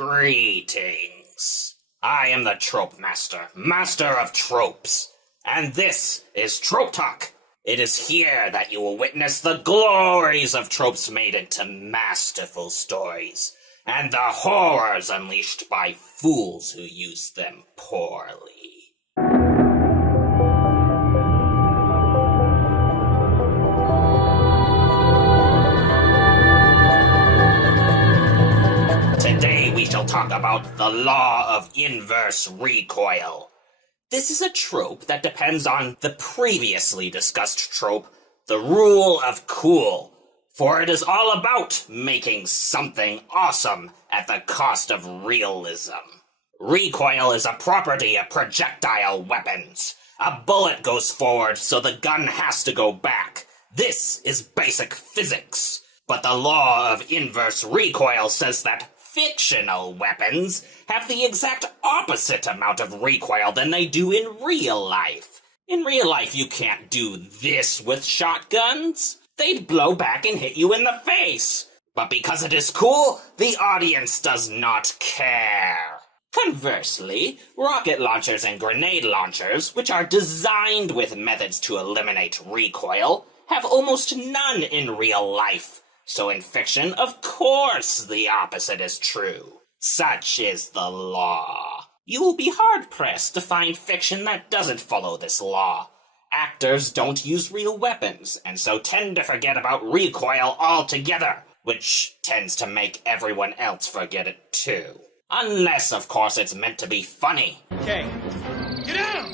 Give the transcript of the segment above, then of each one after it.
Greetings. I am the TropeMaster, master of tropes, and this is TropeTalk. It is here that you will witness the glories of tropes made into masterful stories, and the horrors unleashed by fools who use them poorly. Today we shall talk about the Law of Inverse Recoil. This is a trope that depends on the previously discussed trope, the rule of cool, for it is all about making something awesome at the cost of realism. Recoil is a property of projectile weapons. A bullet goes forward, so the gun has to go back. This is basic physics. But the Law of Inverse Recoil says that fictional weapons have the exact opposite amount of recoil than they do in real life. In real life, you can't do this with shotguns. They'd blow back and hit you in the face. But because it is cool, the audience does not care. Conversely, rocket launchers and grenade launchers, which are designed with methods to eliminate recoil, have almost none in real life. So in fiction, of course, the opposite is true. Such is the law. You will be hard-pressed to find fiction that doesn't follow this law. Actors don't use real weapons, and so tend to forget about recoil altogether, which tends to make everyone else forget it too. Unless, of course, it's meant to be funny. Okay, get down!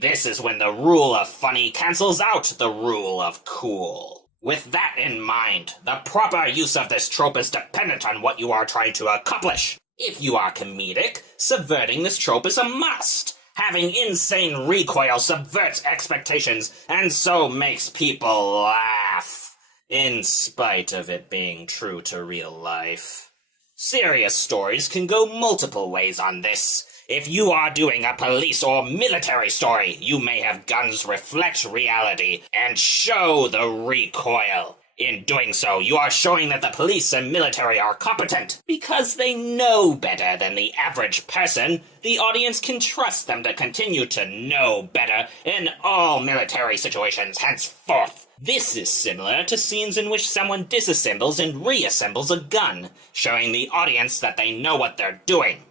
This is when the rule of funny cancels out the rule of cool. With that in mind, the proper use of this trope is dependent on what you are trying to accomplish. If you are comedic, subverting this trope is a must. Having insane recoil subverts expectations and so makes people laugh, in spite of it being true to real life. Serious stories can go multiple ways on this. If you are doing a police or military story, you may have guns reflect reality and show the recoil. In doing so, you are showing that the police and military are competent. Because they know better than the average person, the audience can trust them to continue to know better in all military situations henceforth. This is similar to scenes in which someone disassembles and reassembles a gun, showing the audience that they know what they're doing.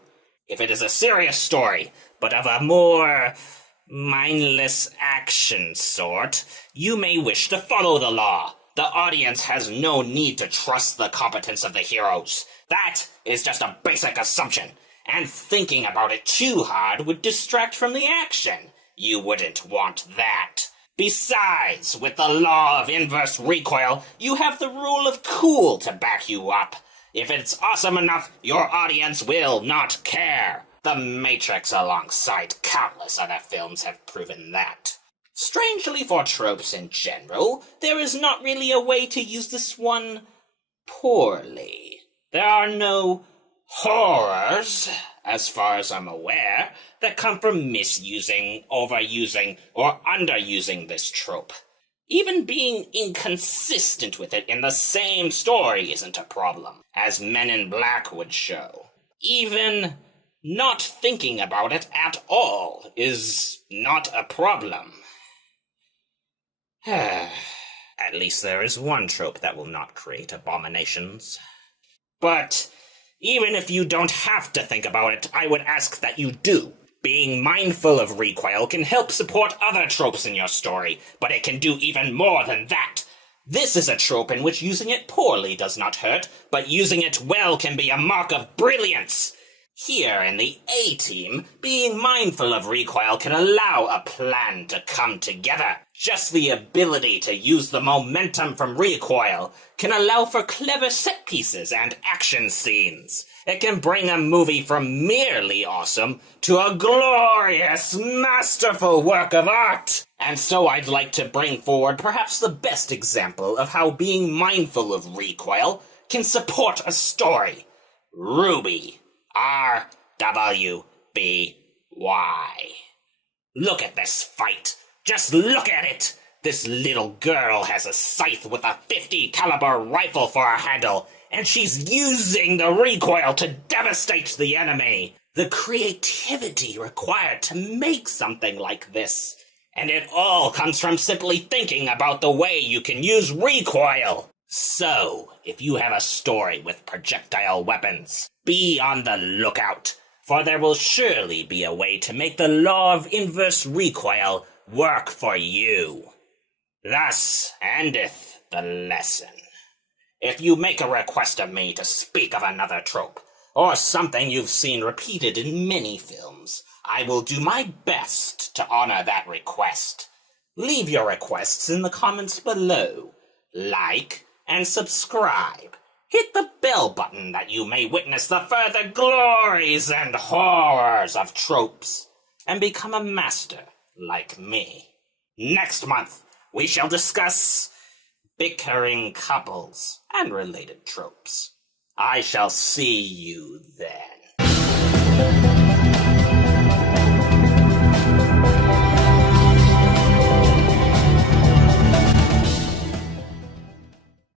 If it is a serious story, but of a more mindless action sort, you may wish to follow the law. The audience has no need to trust the competence of the heroes. That is just a basic assumption, and thinking about it too hard would distract from the action. You wouldn't want that. Besides, with the Law of Inverse Recoil, you have the rule of cool to back you up. If it's awesome enough, your audience will not care. The Matrix alongside countless other films have proven that. Strangely for tropes in general, there is not really a way to use this one poorly. There are no horrors, as far as I'm aware, that come from misusing, overusing, or underusing this trope. Even being inconsistent with it in the same story isn't a problem, as Men in Black would show. Even not thinking about it at all is not a problem. At least there is one trope that will not create abominations. But even if you don't have to think about it, I would ask that you do. Being mindful of recoil can help support other tropes in your story, but it can do even more than that. This is a trope in which using it poorly does not hurt, but using it well can be a mark of brilliance. Here in the A-Team, being mindful of recoil can allow a plan to come together. Just the ability to use the momentum from recoil can allow for clever set pieces and action scenes. It can bring a movie from merely awesome to a glorious, masterful work of art. And so I'd like to bring forward perhaps the best example of how being mindful of recoil can support a story. Ruby. R-W-B-Y. Look at this fight. Just look at it. This little girl has a scythe with a 50 caliber rifle for a handle, and she's using the recoil to devastate the enemy. The creativity required to make something like this. And it all comes from simply thinking about the way you can use recoil. So, if you have a story with projectile weapons, be on the lookout, for there will surely be a way to make the law of inverse recoil work for you. Thus endeth the lesson. If you make a request of me to speak of another trope, or something you've seen repeated in many films, I will do my best to honor that request. Leave your requests in the comments below. Like and subscribe. Hit the bell button that you may witness the further glories and horrors of tropes, and become a master like me. Next month, we shall discuss bickering couples and related tropes. I shall see you then.